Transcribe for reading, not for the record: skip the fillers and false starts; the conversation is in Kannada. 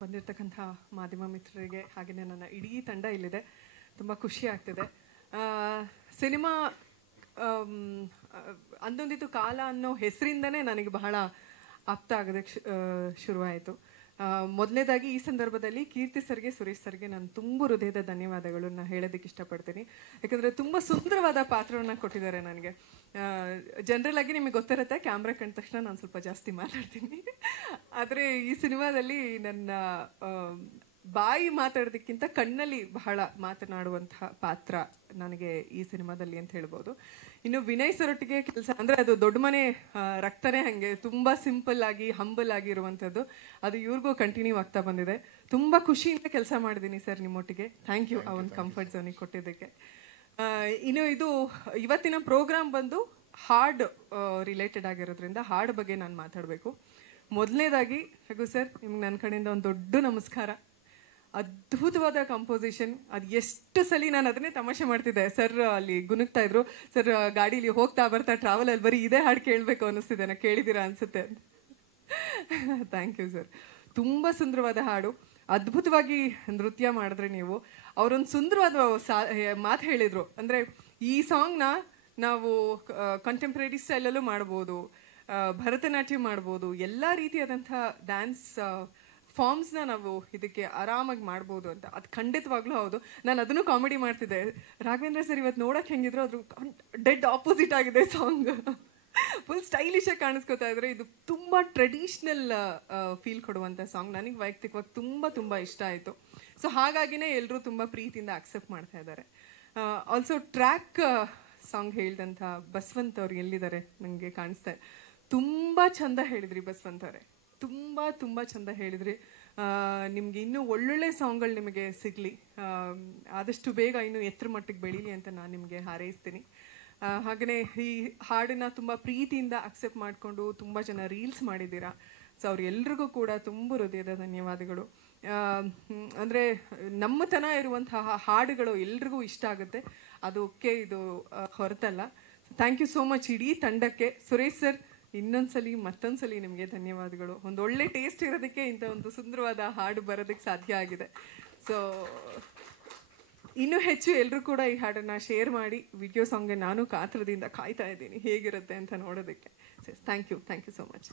ಬಂದಿರತಕ್ಕಂಥ ಮಾಧ್ಯಮ ಮಿತ್ರರಿಗೆ ಹಾಗೆಯೇ ನನ್ನ ಇಡೀ ತಂಡ ಇಲ್ಲಿದೆ. ತುಂಬ ಖುಷಿ ಆಗ್ತಿದೆ. ಸಿನಿಮಾ ಅಂದೊಂದಿತ್ತು ಕಾಲ ಅನ್ನೋ ಹೆಸರಿಂದನೇ ನನಗೆ ಬಹಳ ಆಪ್ತ ಆಗೋದಕ್ಕೆ ಶುರುವಾಯಿತು. ಮೊದಲನೇದಾಗಿ ಈ ಸಂದರ್ಭದಲ್ಲಿ ಕೀರ್ತಿ ಸರ್ಗೆ, ಸುರೇಶ್ ಸರ್ಗೆ ನಾನು ತುಂಬ ಹೃದಯದ ಧನ್ಯವಾದಗಳನ್ನ ಹೇಳೋದಕ್ಕೆ ಇಷ್ಟಪಡ್ತೀನಿ. ಯಾಕಂದರೆ ತುಂಬ ಸುಂದರವಾದ ಪಾತ್ರವನ್ನು ಕೊಟ್ಟಿದ್ದಾರೆ ನನಗೆ. ಜನರಲ್ ಆಗಿ ನಿಮಗೆ ಗೊತ್ತಿರುತ್ತೆ, ಕ್ಯಾಮ್ರಾ ಕಂಡ ತಕ್ಷಣ ನಾನು ಸ್ವಲ್ಪ ಜಾಸ್ತಿ ಮಾತಾಡ್ತೀನಿ. ಆದರೆ ಈ ಸಿನಿಮಾದಲ್ಲಿ ನನ್ನ ಬಾಯಿ ಮಾತಾಡೋದಕ್ಕಿಂತ ಕಣ್ಣಲ್ಲಿ ಬಹಳ ಮಾತನಾಡುವಂತಹ ಪಾತ್ರ ನನಗೆ ಈ ಸಿನಿಮಾದಲ್ಲಿ ಅಂತ ಹೇಳ್ಬೋದು. ಇನ್ನು ವಿನಯ್ ಸರೊಟ್ಟಿಗೆ ಕೆಲಸ ಅಂದರೆ ಅದು ದೊಡ್ಡ ಮನೆ ರಕ್ತನೇ ಹಾಗೆ ತುಂಬ ಸಿಂಪಲ್ ಆಗಿ ಹಂಬಲ್ ಆಗಿರುವಂಥದ್ದು. ಅದು ಇವ್ರಿಗೂ ಕಂಟಿನ್ಯೂ ಆಗ್ತಾ ಬಂದಿದೆ. ತುಂಬ ಖುಷಿಯಿಂದ ಕೆಲಸ ಮಾಡಿದ್ದೀನಿ ಸರ್ ನಿಮ್ಮೊಟ್ಟಿಗೆ. ಥ್ಯಾಂಕ್ ಯು ಆ ಒಂದು ಕಂಫರ್ಟ್ ಝೋನಿಗೆ ಕೊಟ್ಟಿದ್ದಕ್ಕೆ. ಇನ್ನು ಇದು ಇವತ್ತಿನ ಪ್ರೋಗ್ರಾಮ್ ಬಂದು ಹಾಡ್ ರಿಲೇಟೆಡ್ ಆಗಿರೋದ್ರಿಂದ ಹಾಡ್ ಬಗ್ಗೆ ನಾನು ಮಾತಾಡಬೇಕು. ಮೊದಲನೇದಾಗಿ ರಘು ಸರ್, ನಿಮ್ಗೆ ನನ್ನ ಕಡೆಯಿಂದ ಒಂದು ದೊಡ್ಡ ನಮಸ್ಕಾರ. ಅದ್ಭುತವಾದ ಕಂಪೋಸಿಷನ್. ಅದು ಎಷ್ಟು ಸಲ ನಾನು ಅದನ್ನೇ ತಮಾಷೆ ಮಾಡ್ತಿದ್ದೆ. ಸರ್ ಅಲ್ಲಿ ಗುನುಗ್ತಾ ಇದ್ರು, ಸರ್ ಗಾಡೀಲಿ ಹೋಗ್ತಾ ಬರ್ತಾ ಟ್ರಾವೆಲಲ್ಲಿ ಬರೀ ಇದೇ ಹಾಡು ಕೇಳಬೇಕು ಅನ್ನಿಸ್ತಿದೆ, ನಾ ಕೇಳಿದ್ದೀರಾ ಅನ್ಸುತ್ತೆ. Thank you sir. ತುಂಬ ಸುಂದರವಾದ ಹಾಡು, ಅದ್ಭುತವಾಗಿ ನೃತ್ಯ ಮಾಡಿದ್ರೆ ನೀವು. ಅವರೊಂದು ಸುಂದರವಾದ ಮಾತು ಹೇಳಿದರು. ಅಂದರೆ ಈ ಸಾಂಗ್ನ ನಾವು ಕಂಟೆಂಪ್ರರಿ ಸ್ಟೈಲಲ್ಲೂ ಮಾಡ್ಬೋದು, ಭರತನಾಟ್ಯ ಮಾಡ್ಬೋದು, ಎಲ್ಲ ರೀತಿಯಾದಂಥ ಡ್ಯಾನ್ಸ್ ಫಾರ್ಮ್ಸ್ನ ನಾವು ಇದಕ್ಕೆ ಆರಾಮಾಗಿ ಮಾಡ್ಬೋದು ಅಂತ. ಅದು ಖಂಡಿತವಾಗ್ಲೂ ಹೌದು. ನಾನು ಅದನ್ನು ಕಾಮಿಡಿ ಮಾಡ್ತಿದ್ದೆ. ರಾಘವೇಂದ್ರ ಸರ್ ಇವತ್ತು ನೋಡೋಕೆ ಹೆಂಗಿದ್ರು ಅದ್ರ ಡೆಡ್ ಆಪೋಸಿಟ್ ಆಗಿದೆ ಸಾಂಗ್. ಫುಲ್ ಸ್ಟೈಲಿಶಾಗಿ ಕಾಣಿಸ್ಕೊತಾ ಇದ್ರೆ. ಇದು ತುಂಬ ಟ್ರೆಡಿಷ್ನಲ್ ಫೀಲ್ ಕೊಡುವಂಥ ಸಾಂಗ್. ನನಗೆ ವೈಯಕ್ತಿಕವಾಗಿ ತುಂಬ ತುಂಬ ಇಷ್ಟ ಆಯಿತು. ಸೊ ಹಾಗಾಗಿನೇ ಎಲ್ಲರೂ ತುಂಬ ಪ್ರೀತಿಯಿಂದ ಅಕ್ಸೆಪ್ಟ್ ಮಾಡ್ತಾ ಇದ್ದಾರೆ. ಆಲ್ಸೋ ಟ್ರ್ಯಾಕ್ ಸಾಂಗ್ ಹೇಳಿದಂಥ ಬಸವಂತ್ ಅವ್ರು ಎಲ್ಲಿದ್ದಾರೆ ನನಗೆ ಕಾಣಿಸ್ತಾ ಇದೆ. ತುಂಬ ಚಂದ ಹೇಳಿದ್ರಿ ಬಸವಂತ್ ಅವರೇ, ತುಂಬ ತುಂಬ ಚಂದ ಹೇಳಿದ್ರಿ. ನಿಮಗೆ ಇನ್ನೂ ಒಳ್ಳೊಳ್ಳೆ ಸಾಂಗ್ಗಳು ನಿಮಗೆ ಸಿಗಲಿ, ಆದಷ್ಟು ಬೇಗ ಇನ್ನೂ ಎತ್ತರ ಮಟ್ಟಿಗೆ ಬೆಳೀಲಿ ಅಂತ ನಾನು ನಿಮಗೆ ಹಾರೈಸ್ತೀನಿ. ಹಾಗೆಯೇ ಈ ಹಾಡನ್ನು ತುಂಬ ಪ್ರೀತಿಯಿಂದ ಅಕ್ಸೆಪ್ಟ್ ಮಾಡಿಕೊಂಡು ತುಂಬ ಜನ ರೀಲ್ಸ್ ಮಾಡಿದ್ದೀರಾ. ಸೊ ಅವ್ರೆಲ್ರಿಗೂ ಕೂಡ ತುಂಬ ಹೃದಯದ ಧನ್ಯವಾದಗಳು. ಅಂದರೆ ನಮ್ಮತನ ಇರುವಂತಹ ಹಾಡುಗಳು ಎಲ್ರಿಗೂ ಇಷ್ಟ ಆಗುತ್ತೆ, ಅದಕ್ಕೆ ಇದು ಹೊರತಲ್ಲ. ಥ್ಯಾಂಕ್ ಯು ಸೋ ಮಚ್ ಇಡೀ ತಂಡಕ್ಕೆ. ಸುರೇಶ್ ಸರ್, ಇನ್ನೊಂದ್ಸಲಿ ಮತ್ತೊಂದ್ಸಲಿ ನಿಮಗೆ ಧನ್ಯವಾದಗಳು. ಒಂದು ಒಳ್ಳೆ ಟೇಸ್ಟ್ ಇರೋದಕ್ಕೆ ಇಂಥ ಒಂದು ಸುಂದರವಾದ ಹಾಡು ಬರೋದಕ್ಕೆ ಸಾಧ್ಯ ಆಗಿದೆ. ಸೊ ಇನ್ನೂ ಹೆಚ್ಚು ಎಲ್ಲರೂ ಕೂಡ ಈ ಹಾಡನ್ನು ಶೇರ್ ಮಾಡಿ. ವಿಡಿಯೋ ಸಾಂಗ್ಗೆ ನಾನು ಕಾತರದಿಂದ ಕಾಯ್ತಾ ಇದ್ದೀನಿ ಹೇಗಿರುತ್ತೆ ಅಂತ ನೋಡೋದಕ್ಕೆ. Thank you so much.